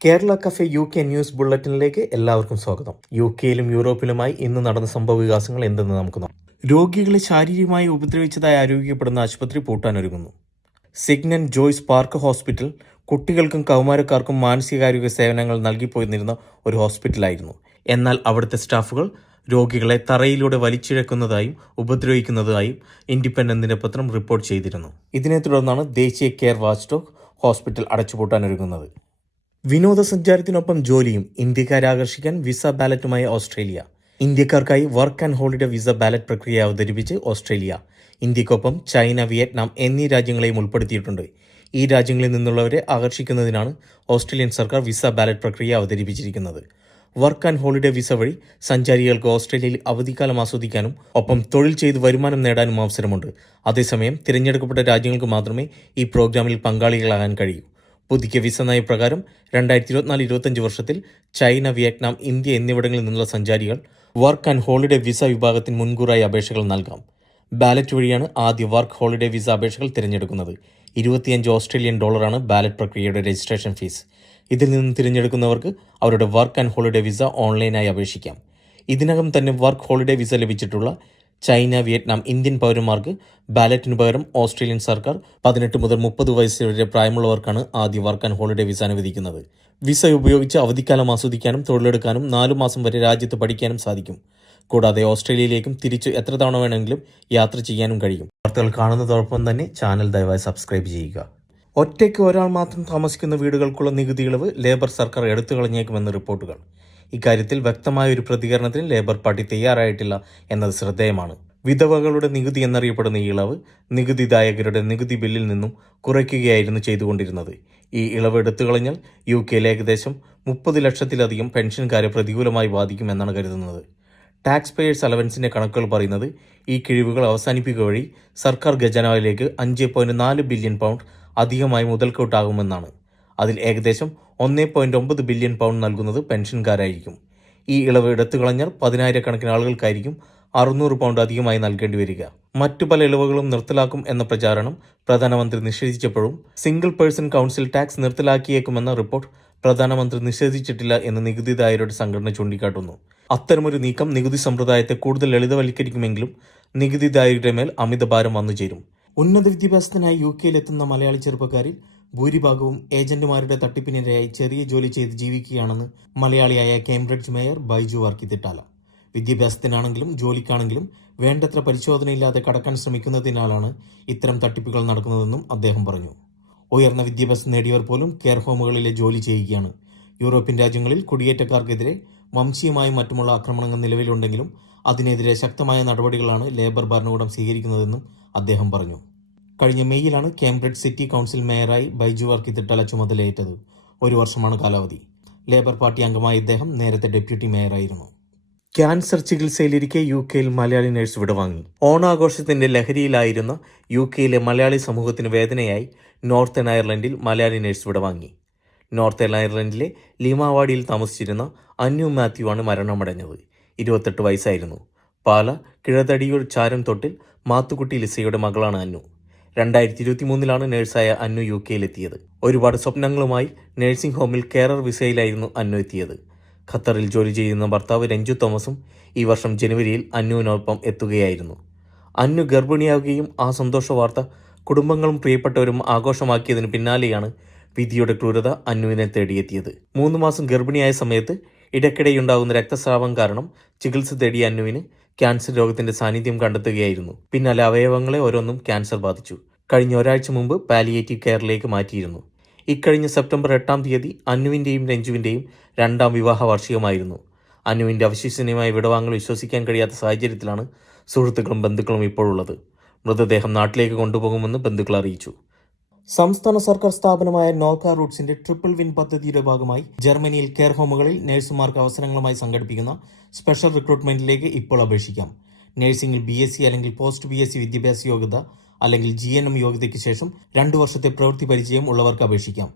Kerala cafe UK news ബുള്ളറ്റിനിലേക്ക് എല്ലാവർക്കും സ്വാഗതം. UK-യിലും യൂറോപ്പിലുമായി ഇന്ന് നടന്ന സംഭവ വികാസങ്ങൾ എന്തെന്ന് നമുക്ക് നോക്കാം. രോഗികളെ ശാരീരികമായി ഉപദ്രവിച്ചതായി ആരോപിക്കപ്പെടുന്ന ആശുപത്രി പൂട്ടാനൊരുങ്ങുന്നു. സിഗ്നന്റ് ജോയ്സ് പാർക്ക് ഹോസ്പിറ്റൽ കുട്ടികൾക്കും കൗമാരക്കാർക്കും മാനസികാരോഗ്യ സേവനങ്ങൾ നൽകിപ്പോയിരുന്ന ഒരു ഹോസ്പിറ്റലായിരുന്നു. എന്നാൽ അവിടുത്തെ സ്റ്റാഫുകൾ രോഗികളെ തറയിലൂടെ വലിച്ചിഴക്കുന്നതായും ഉപദ്രവിക്കുന്നതായും ഇൻഡിപെൻഡന്റിന്റെ പത്രം റിപ്പോർട്ട് ചെയ്തിരുന്നു. ഇതിനെ തുടർന്നാണ് ദേശീയ കെയർ വാച്ച്ഡോഗ് ഹോസ്പിറ്റൽ അടച്ചുപൂട്ടാനൊരുങ്ങുന്നത്. വിനോദസഞ്ചാരത്തിനൊപ്പം ജോലിയും ഇന്ത്യക്കാരെ ആകർഷിക്കാൻ വിസ ബാലറ്റുമായി ഓസ്ട്രേലിയ. ഇന്ത്യക്കാർക്കായി work and holiday visa ballot പ്രക്രിയ അവതരിപ്പിച്ച് ഓസ്ട്രേലിയ. ഇന്ത്യക്കൊപ്പം ചൈന, വിയറ്റ്നാം എന്നീ രാജ്യങ്ങളെയും ഉൾപ്പെടുത്തിയിട്ടുണ്ട്. ഈ രാജ്യങ്ങളിൽ നിന്നുള്ളവരെ ആകർഷിക്കുന്നതിനാണ് ഓസ്ട്രേലിയൻ സർക്കാർ വിസ ബാലറ്റ് പ്രക്രിയ അവതരിപ്പിച്ചിരിക്കുന്നത്. വർക്ക് ആൻഡ് ഹോളിഡേ വിസ വഴി സഞ്ചാരികൾക്ക് ഓസ്ട്രേലിയയിൽ അവധിക്കാലം ആസ്വദിക്കാനും ഒപ്പം തൊഴിൽ ചെയ്ത് വരുമാനം നേടാനും അവസരമുണ്ട്. അതേസമയം തിരഞ്ഞെടുക്കപ്പെട്ട രാജ്യങ്ങൾക്ക് മാത്രമേ ഈ പ്രോഗ്രാമിൽ പങ്കാളികളാകാൻ കഴിയൂ. പുതുക്കിയ വിസ നയപ്രകാരം 2024-25 വർഷത്തിൽ ചൈന, വിയറ്റ്നാം, ഇന്ത്യ എന്നിവിടങ്ങളിൽ നിന്നുള്ള സഞ്ചാരികൾ വർക്ക് ആൻഡ് ഹോളിഡേ വിസ വിഭാഗത്തിന് മുൻകൂറായി അപേക്ഷകൾ നൽകാം. ബാലറ്റ് വഴിയാണ് ആദ്യ വർക്ക് ഹോളിഡേ വിസ അപേക്ഷകൾ തിരഞ്ഞെടുക്കുന്നത്. $25 ബാലറ്റ് പ്രക്രിയയുടെ രജിസ്ട്രേഷൻ ഫീസ്. ഇതിൽ നിന്ന് തിരഞ്ഞെടുക്കുന്നവർക്ക് അവരുടെ വർക്ക് ആൻഡ് ഹോളിഡേ വിസ ഓൺലൈനായി അപേക്ഷിക്കാം. ഇതിനകം തന്നെ വർക്ക് ഹോളിഡേ വിസ ലഭിച്ചിട്ടുള്ള ചൈന, വിയറ്റ്നാം, ഇന്ത്യൻ പൗരന്മാർക്ക് ബാലറ്റിനു പകരം ഓസ്ട്രേലിയൻ സർക്കാർ 18 മുതൽ 30 വയസ്സ് വരെ പ്രായമുള്ളവർക്കാണ് ആദ്യ വർക്ക് ആൻഡ് ഹോളിഡേ വിസ അനുവദിക്കുന്നത്. വിസ ഉപയോഗിച്ച് അവധിക്കാലം ആസ്വദിക്കാനും തൊഴിലെടുക്കാനും 4 മാസം വരെ രാജ്യത്ത് പഠിക്കാനും സാധിക്കും. കൂടാതെ ഓസ്ട്രേലിയയിലേക്കും തിരിച്ച് എത്ര തവണ വേണമെങ്കിലും യാത്ര ചെയ്യാനും കഴിയും. വാർത്തകൾ കാണുന്നതോടൊപ്പം തന്നെ ചാനൽ ദയവായി സബ്സ്ക്രൈബ് ചെയ്യുക. ഒറ്റയ്ക്ക് ഒരാൾ മാത്രം താമസിക്കുന്ന വീടുകൾക്കുള്ള നികുതി ഇളവ് ലേബർ സർക്കാർ എടുത്തു കളഞ്ഞേക്കുമെന്ന് റിപ്പോർട്ടുകൾ. ഇക്കാര്യത്തിൽ വ്യക്തമായ ഒരു പ്രതികരണത്തിന് ലേബർ പാർട്ടി തയ്യാറായിട്ടില്ല എന്നത് ശ്രദ്ധേയമാണ്. വിധവകളുടെ നികുതി എന്നറിയപ്പെടുന്ന ഈ ഇളവ് നികുതിദായകരുടെ നികുതി ബില്ലിൽ നിന്നും കുറയ്ക്കുകയായിരുന്നു ചെയ്തുകൊണ്ടിരുന്നത്. ഈ ഇളവ് എടുത്തുകളഞ്ഞാൽ UK-യിൽ ഏകദേശം 30 ലക്ഷത്തിലധികം പെൻഷൻകാരെ പ്രതികൂലമായി ബാധിക്കുമെന്നാണ് കരുതുന്നത്. ടാക്സ് പേയേഴ്സ് അലവൻസിന്റെ കണക്കുകൾ പറയുന്നത് ഈ കിഴിവുകൾ അവസാനിപ്പിക്കുക വഴി സർക്കാർ ഖജനാവിലേക്ക് £5.4 ബില്യൺ അധികമായി മുതൽക്കൂട്ടാകുമെന്നാണ്. അതിൽ ഏകദേശം £1.9 ബില്യൺ നൽകുന്നത് പെൻഷൻകാരായിരിക്കും. ഈ ഇളവ് എടുത്തുകളഞ്ഞാൽ 10,000-കണക്കിന് ആളുകൾക്കായിരിക്കും £600 അധികമായി നൽകേണ്ടി വരിക. മറ്റു പല ഇളവുകളും നിർത്തലാക്കും എന്ന പ്രചാരണം പ്രധാനമന്ത്രി നിഷേധിച്ചപ്പോഴും സിംഗിൾ പേഴ്സൺ കൗൺസിൽ ടാക്സ് നിർത്തലാക്കിയേക്കുമെന്ന റിപ്പോർട്ട് പ്രധാനമന്ത്രി നിഷേധിച്ചിട്ടില്ല എന്ന് നികുതിദായകരുടെ സംഘടന ചൂണ്ടിക്കാട്ടുന്നു. അത്തരമൊരു നീക്കം നികുതി സമ്പ്രദായത്തെ കൂടുതൽ ലളിതവൽക്കരിക്കുമെങ്കിലും നികുതിദായകരുടെ മേൽ അമിതഭാരം വന്നു ചേരും. ഉന്നത വിദ്യാഭ്യാസത്തിനായി UK-യിലെത്തുന്ന മലയാളി ചെറുപ്പക്കാരിൽ ഭൂരിഭാഗവും ഏജന്റുമാരുടെ തട്ടിപ്പിനിരയായി ചെറിയ ജോലി ചെയ്ത് ജീവിക്കുകയാണെന്ന് മലയാളിയായ കേംബ്രിഡ്ജ് മേയർ ബൈജു വർക്കിത്തിട്ടാല. വിദ്യാഭ്യാസത്തിനാണെങ്കിലും ജോലിക്കാണെങ്കിലും വേണ്ടത്ര പരിശോധനയില്ലാതെ കടക്കാൻ ശ്രമിക്കുന്നതിനാലാണ് ഇത്തരം തട്ടിപ്പുകൾ നടക്കുന്നതെന്നും അദ്ദേഹം പറഞ്ഞു. ഉയർന്ന വിദ്യാഭ്യാസം നേടിയവർ പോലും കെയർ ഹോമുകളിലെ ജോലി ചെയ്യുകയാണ്. യൂറോപ്യൻ രാജ്യങ്ങളിൽ കുടിയേറ്റക്കാർക്കെതിരെ വംശീയമായും മറ്റുമുള്ള ആക്രമണങ്ങൾ നിലവിലുണ്ടെങ്കിലും അതിനെതിരെ ശക്തമായ നടപടികളാണ് ലേബർ ഭരണകൂടം സ്വീകരിക്കുന്നതെന്നും അദ്ദേഹം പറഞ്ഞു. കഴിഞ്ഞ മെയ്യിലാണ് കേംബ്രിഡ്ജ് സിറ്റി കൗൺസിൽ മേയറായി ബൈജു വർക്കിത്തിട്ടാല ചുമതലയേറ്റത്. 1 വർഷമാണ് കാലാവധി. ലേബർ പാർട്ടി അംഗമായ ഇദ്ദേഹം നേരത്തെ ഡെപ്യൂട്ടി മേയറായിരുന്നു. ക്യാൻസർ ചികിത്സയിലിരിക്കെ UK-യിൽ മലയാളി നഴ്സ് വിടവാങ്ങി. ഓണാഘോഷത്തിന്റെ ലഹരിയിലായിരുന്ന UK-യിലെ മലയാളി സമൂഹത്തിന് വേദനയായി നോർത്തേൺ അയർലൻഡിൽ മലയാളി നഴ്സ് വിടവാങ്ങി. നോർത്തേൺ അയർലൻഡിലെ ലിമാവാഡിയിൽ താമസിച്ചിരുന്ന അന്നു മാത്യു ആണ് മരണമടഞ്ഞത്. 28 വയസ്സായിരുന്നു. പാല കിഴതടിയൂർ ചാരം തൊട്ടിൽ മാത്തുക്കുട്ടി ലിസയുടെ മകളാണ് അന്നു. 2023-ലാണ് നഴ്സായ അന്നു UK-യിലെത്തിയത്. ഒരുപാട് സ്വപ്നങ്ങളുമായി നഴ്സിംഗ് ഹോമിൽ കെയറർ വിസയിലായിരുന്നു അന്നു എത്തിയത്. ഖത്തറിൽ ജോലി ചെയ്യുന്ന ഭർത്താവ് രഞ്ജു തോമസും ഈ വർഷം ജനുവരിയിൽ അന്നുവിനൊപ്പം എത്തുകയായിരുന്നു. അന്നു ഗർഭിണിയാവുകയും ആ സന്തോഷ വാർത്ത കുടുംബങ്ങളും പ്രിയപ്പെട്ടവരും ആഘോഷമാക്കിയതിന് പിന്നാലെയാണ് വിധിയുടെ ക്രൂരത അന്നുവിനെ തേടിയെത്തിയത്. 3 മാസം ഗർഭിണിയായ സമയത്ത് ഇടയ്ക്കിടെയുണ്ടാകുന്ന രക്തസ്രാവം കാരണം ചികിത്സ തേടിയ അന്നുവിന് ക്യാൻസർ രോഗത്തിന്റെ സാന്നിധ്യം കണ്ടെത്തുകയായിരുന്നു. പിന്നാലെ അവയവങ്ങളെ ഓരോന്നും ക്യാൻസർ ബാധിച്ചു. കഴിഞ്ഞ ഒരാഴ്ച മുമ്പ് പാലിയേറ്റീവ് കെയറിലേക്ക് മാറ്റിയിരുന്നു. ഇക്കഴിഞ്ഞ സെപ്റ്റംബർ 8-ാം തീയതി അന്നുവിന്റെയും രഞ്ജുവിന്റെയും 2ാം വിവാഹ വാർഷികമായിരുന്നു. അന്നുവിന്റെ അവിശ്വസനീയമായ വിടവാങ്ങൽ വിശ്വസിക്കാൻ കഴിയാത്ത സാഹചര്യത്തിലാണ് സുഹൃത്തുക്കളും ബന്ധുക്കളും ഇപ്പോഴുള്ളത്. മൃതദേഹം നാട്ടിലേക്ക് കൊണ്ടുപോകുമെന്ന് ബന്ധുക്കൾ അറിയിച്ചു. സംസ്ഥാന സർക്കാർ സ്ഥാപനമായ നോർക്ക റൂട്ട്സിന്റെ ട്രിപ്പിൾ വിൻ പദ്ധതിയുടെ ഭാഗമായി ജർമ്മനിയിൽ കെയർ ഹോമുകളിൽ നഴ്സുമാർക്ക് അവസരങ്ങളുമായി സംഘടിപ്പിക്കുന്ന സ്പെഷ്യൽ റിക്രൂട്ട്മെന്റിലേക്ക് ഇപ്പോൾ അപേക്ഷിക്കാം. നഴ്സിംഗിൽ BSc അല്ലെങ്കിൽ പോസ്റ്റ് BSc വിദ്യാഭ്യാസ യോഗ്യത അല്ലെങ്കിൽ GNM യോഗ്യതയ്ക്ക് ശേഷം 2 വർഷത്തെ പ്രവൃത്തി പരിചയം ഉള്ളവർക്ക് അപേക്ഷിക്കാം.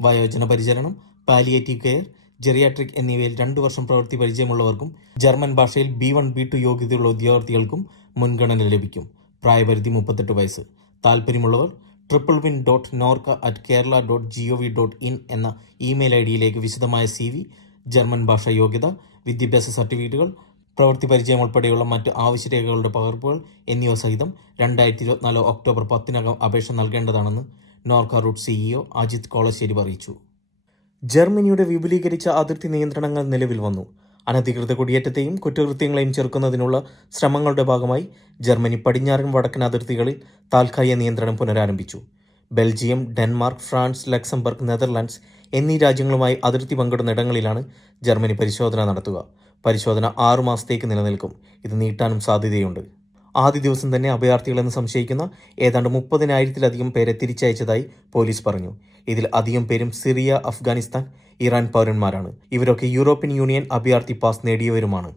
വയോജന പരിചരണം, പാലിയേറ്റീവ് കെയർ, ജെറിയാട്രിക് എന്നിവയിൽ 2 വർഷം പ്രവൃത്തി പരിചയമുള്ളവർക്കും ജർമ്മൻ ഭാഷയിൽ B1, B2 യോഗ്യതയുള്ള ഉദ്യോഗാർത്ഥികൾക്കും മുൻഗണന ലഭിക്കും. പ്രായപരിധി 38 വയസ്സ്. താൽപ്പര്യമുള്ളവർ www.norca@kerala.gov.in എന്ന ഇമെയിൽ ഐഡിയിലേക്ക് വിശദമായ CV, ജർമ്മൻ ഭാഷാ യോഗ്യത, വിദ്യാഭ്യാസ സർട്ടിഫിക്കറ്റുകൾ, പ്രവൃത്തി പരിചയം ഉൾപ്പെടെയുള്ള മറ്റ് ആവശ്യരേഖകളുടെ പകർപ്പുകൾ എന്നിവ സഹിതം 2024 ഒക്ടോബർ 10 അപേക്ഷ നൽകേണ്ടതാണെന്ന് നോർക്ക റൂട്ട് CEO അജിത് കോളശ്ശേരി അറിയിച്ചു. ജർമ്മനിയുടെ വിപുലീകരിച്ച അതിർത്തി നിയന്ത്രണങ്ങൾ നിലവിൽ വന്നു. അനധികൃത കുടിയേറ്റത്തെയും കുറ്റകൃത്യങ്ങളെയും ചെറുക്കുന്നതിനുള്ള ശ്രമങ്ങളുടെ ഭാഗമായി ജർമ്മനി പടിഞ്ഞാറൻ വടക്കൻ അതിർത്തികളിൽ താൽക്കാലിക നിയന്ത്രണം പുനരാരംഭിച്ചു. Belgium, Denmark, France, Luxembourg, Netherlands എന്നീ രാജ്യങ്ങളുമായി അതിർത്തി പങ്കിടുന്നിടങ്ങളിലാണ് ജർമ്മനി പരിശോധന നടത്തുക. പരിശോധന 6 മാസത്തേക്ക് നിലനിൽക്കും. ഇത് നീട്ടാനും സാധ്യതയുണ്ട്. ആദ്യ ദിവസം തന്നെ അഭയാർത്ഥികളെന്ന് സംശയിക്കുന്ന ഏതാണ്ട് 30,000-ലധികം പേരെ തിരിച്ചയച്ചതായി പോലീസ് പറഞ്ഞു. ഇതിൽ അധികം പേരും സിറിയ, അഫ്ഗാനിസ്ഥാൻ, ഇറാൻ പൗരന്മാരാണ്. ഇവരൊക്കെ യൂറോപ്യൻ യൂണിയൻ അഭയാർത്ഥി പാസ് നേടിയവരുമാണ്.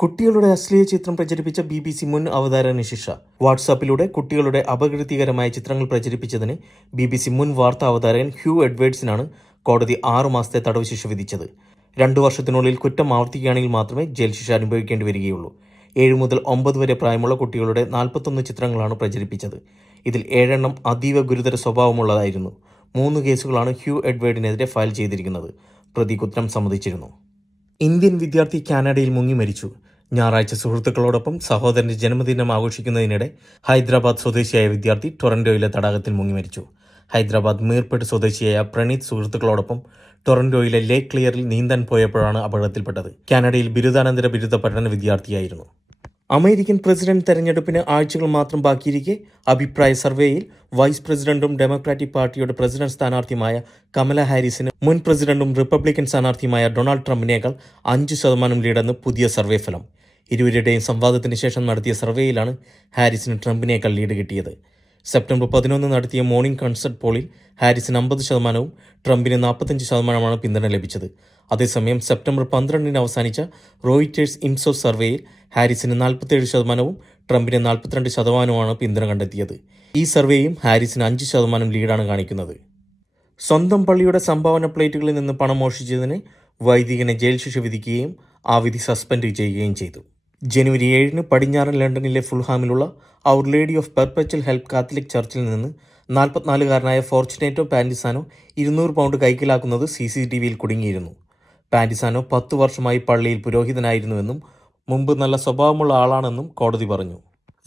കുട്ടികളുടെ അശ്ലീല ചിത്രം പ്രചരിപ്പിച്ച BBC മുൻ അവതാരകന് ശിക്ഷ. വാട്സാപ്പിലൂടെ കുട്ടികളുടെ അപകീർത്തികരമായ ചിത്രങ്ങൾ പ്രചരിപ്പിച്ചതിന് BBC മുൻ വാർത്താ അവതാരകൻ ഹ്യൂ എഡ്വേർഡ്സിനാണ് കോടതി 6 മാസത്തെ തടവ് ശിക്ഷ വിധിച്ചത്. 2 വർഷത്തിനുള്ളിൽ കുറ്റം ആവർത്തിക്കുകയാണെങ്കിൽ മാത്രമേ ജയിൽ ശിക്ഷ അനുഭവിക്കേണ്ടി വരികയുള്ളൂ. 7 മുതൽ 9 വരെ പ്രായമുള്ള കുട്ടികളുടെ 41 ചിത്രങ്ങളാണ് പ്രചരിപ്പിച്ചത്. ഇതിൽ 7 എണ്ണം അതീവ ഗുരുതര സ്വഭാവമുള്ളതായിരുന്നു. 3 കേസുകളാണ് ഹ്യൂ എഡ്വേർഡിനെതിരെ ഫയൽ ചെയ്തിരിക്കുന്നത്. പ്രതി കുറ്റം സമ്മതിച്ചിരുന്നു. ഇന്ത്യൻ വിദ്യാർത്ഥി കാനഡയിൽ മുങ്ങി മരിച്ചു. ഞായറാഴ്ച സുഹൃത്തുക്കളോടൊപ്പം സഹോദരന്റെ ജന്മദിനം ആഘോഷിക്കുന്നതിനിടെ ഹൈദരാബാദ് സ്വദേശിയായ വിദ്യാർത്ഥി ടൊറന്റോയിലെ തടാകത്തിൽ മുങ്ങി മരിച്ചു. ഹൈദരാബാദ് മീർപേട്ട് സ്വദേശിയായ പ്രണീത് സുഹൃത്തുക്കളോടൊപ്പം ടൊറന്റോയിലെ ലേക്ക് ക്ലിയറിൽ നീന്താൻ പോയപ്പോഴാണ് അപകടത്തിൽപ്പെട്ടത്. കാനഡയിൽ ബിരുദാനന്തര ബിരുദ പഠന വിദ്യാർത്ഥിയായിരുന്നു. അമേരിക്കൻ പ്രസിഡന്റ് തെരഞ്ഞെടുപ്പിന് ആഴ്ചകൾ മാത്രം ബാക്കിയിരിക്കെ അഭിപ്രായ സർവേയിൽ വൈസ് പ്രസിഡന്റും ഡെമോക്രാറ്റിക് പാർട്ടിയുടെ പ്രസിഡന്റ് സ്ഥാനാർത്ഥിയുമായ കമല ഹാരിസിന് മുൻ പ്രസിഡന്റും റിപ്പബ്ലിക്കൻ സ്ഥാനാർത്ഥിയുമായ ഡൊണാൾഡ് ട്രംപിനേക്കാൾ 5% ലീഡെന്ന് പുതിയ സർവേ ഫലം. ഇരുവരുടെയും സംവാദത്തിന് ശേഷം നടത്തിയ സർവേയിലാണ് ഹാരിസിന് ട്രംപിനേക്കാൾ ലീഡ് കിട്ടിയത്. സെപ്റ്റംബർ 11 നടത്തിയ മോർണിംഗ് കൺസൾട്ട് പോളിൽ ഹാരിസിന് 50%, ട്രംപിന് 45% പിന്തുണ ലഭിച്ചത്. അതേസമയം സെപ്റ്റംബർ 12 അവസാനിച്ച റോയിറ്റേഴ്സ് ഇൻസോസ് സർവേയിൽ ഹാരിസിന് 47%, ട്രംപിന് 42% പിന്തുണ കണ്ടെത്തിയത്. ഈ സർവേയും ഹാരിസിന് 5% ലീഡാണ് കാണിക്കുന്നത്. സ്വന്തം പള്ളിയുടെ സംഭാവന പ്ലേറ്റുകളിൽ നിന്ന് പണം മോഷ്ടിച്ചതിന് വൈദികനെ ജയിൽ ശിക്ഷ വിധിക്കുകയും ആ വിധി സസ്പെൻഡ് ചെയ്യുകയും ചെയ്തു. ജനുവരി 7 പടിഞ്ഞാറൻ ലണ്ടനിലെ ഫുൾഹാമിലുള്ള Our Lady of Perpetual Help Catholic ചർച്ചിൽ നിന്ന് 44-കാരനായ ഫോർച്ചുനേറ്റോ പാൻഡിസാനോ 200 പൗണ്ട് കൈക്കലാക്കുന്നത് CCTVയിൽ കുടുങ്ങിയിരുന്നു. പാൻഡിസാനോ 10 വർഷമായി പള്ളിയിൽ പുരോഹിതനായിരുന്നുവെന്നും മുമ്പ് നല്ല സ്വഭാവമുള്ള ആളാണെന്നും കോടതി പറഞ്ഞു.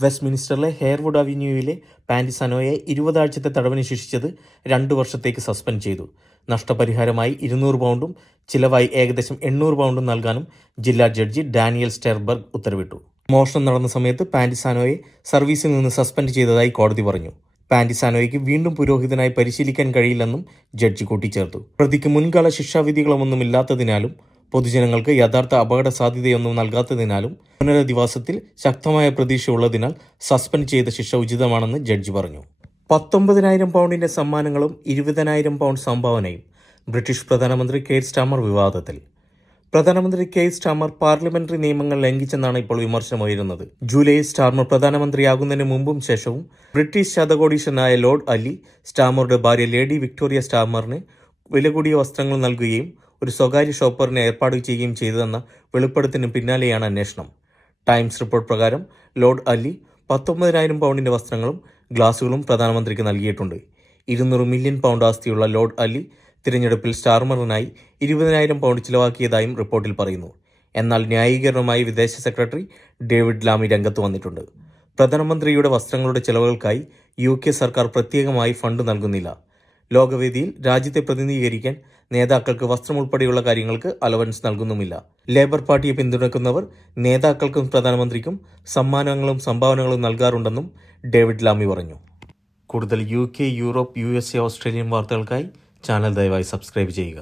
വെസ്റ്റ്മിനിസ്റ്ററിലെ ഹെയർവുഡ് അവന്യൂവിലെ പാൻഡിസാനോയെ 20 ആഴ്ചത്തെ തടവിന് ശിക്ഷിച്ചത് 2 വർഷത്തേക്ക് സസ്പെൻഡ് ചെയ്തു. നഷ്ടപരിഹാരമായി 200 പൗണ്ടും ചിലവായി ഏകദേശം 800 പൗണ്ടും നൽകാനും ജില്ലാ ജഡ്ജി ഡാനിയൽ സ്റ്റെർബർഗ് ഉത്തരവിട്ടു. മോഷണം നടന്ന സമയത്ത് പാൻഡിസാനോയെ സർവീസിൽ നിന്ന് സസ്പെൻഡ് ചെയ്തതായി കോടതി പറഞ്ഞു. പാൻഡിസാനോയ്ക്ക് വീണ്ടും പുരോഹിതനായി പരിശീലിക്കാൻ കഴിയില്ലെന്നും ജഡ്ജി കൂട്ടിച്ചേർത്തു. പ്രതിക്ക് മുൻകാല ശിക്ഷാവിധികളൊന്നുമില്ലാത്തതിനാലും പൊതുജനങ്ങൾക്ക് യഥാർത്ഥ അപകട സാധ്യതയൊന്നും നൽകാത്തതിനാലും പുനരധിവാസത്തിൽ ശക്തമായ പ്രതീക്ഷയുള്ളതിനാൽ സസ്പെൻഡ് ചെയ്ത ശിക്ഷ ഉചിതമാണെന്ന് ജഡ്ജി പറഞ്ഞു. 19,000 പൗണ്ടിന്റെ സമ്മാനങ്ങളും 20,000 പൗണ്ട് സംഭാവനയും. ബ്രിട്ടീഷ് പ്രധാനമന്ത്രി കെയർ സ്റ്റാമർ വിവാദത്തിൽ. പ്രധാനമന്ത്രി കെയർ സ്റ്റാമർ പാർലമെന്ററി നിയമങ്ങൾ ലംഘിച്ചെന്നാണ് ഇപ്പോൾ വിമർശനമുയരുന്നത്. ജൂലൈയിൽ സ്റ്റാമർ പ്രധാനമന്ത്രിയാകുന്നതിന് മുമ്പും ശേഷവും ബ്രിട്ടീഷ് ശതകോടീശ്വരനായ ലോർഡ് അലി സ്റ്റാമറുടെ ഭാര്യ ലേഡി വിക്ടോറിയ സ്റ്റാമറിന് വില കൂടിയ വസ്ത്രങ്ങൾ നൽകുകയും ഒരു സ്വകാര്യ ഷോപ്പറിനെ ഏർപ്പാട് ചെയ്യുകയും ചെയ്തതെന്ന വെളിപ്പെടുത്തിന് പിന്നാലെയാണ് അന്വേഷണം. ടൈംസ് റിപ്പോർട്ട് പ്രകാരം ലോർഡ് അലി 19,000 പൗണ്ടിന്റെ വസ്ത്രങ്ങളും ഗ്ലാസുകളും പ്രധാനമന്ത്രിക്ക് നൽകിയിട്ടുണ്ട്. 200 മില്യൺ പൗണ്ട് ആസ്തിയുള്ള ലോർഡ് അലി തിരഞ്ഞെടുപ്പിൽ സ്റ്റാർമറിനായി 20,000 പൗണ്ട് ചിലവാക്കിയതായും റിപ്പോർട്ടിൽ പറയുന്നു. എന്നാൽ ന്യായീകരണവുമായി വിദേശ സെക്രട്ടറി ഡേവിഡ് ലാമി രംഗത്ത് വന്നിട്ടുണ്ട്. പ്രധാനമന്ത്രിയുടെ വസ്ത്രങ്ങളുടെ ചെലവുകൾക്കായി UK സർക്കാർ പ്രത്യേകമായി ഫണ്ട് നൽകുന്നില്ല. ലോകവേദിയിൽ രാജ്യത്തെ പ്രതിനിധീകരിക്കാൻ നേതാക്കൾക്ക് വസ്ത്രം ഉൾപ്പെടെയുള്ള കാര്യങ്ങൾക്ക് അലവൻസ് നൽകുന്നുമില്ല. ലേബർ പാർട്ടിയെ പിന്തുണയ്ക്കുന്നവർ നേതാക്കൾക്കും പ്രധാനമന്ത്രിക്കും സമ്മാനങ്ങളും സംഭാവനകളും നൽകാറുണ്ടെന്നും ഡേവിഡ് ലാമി പറഞ്ഞു. കൂടുതൽ UK, യൂറോപ്പ്, USA, ഓസ്ട്രേലിയൻ വാർത്തകൾക്കായി ചാനൽ ദയവായി സബ്സ്ക്രൈബ് ചെയ്യുക.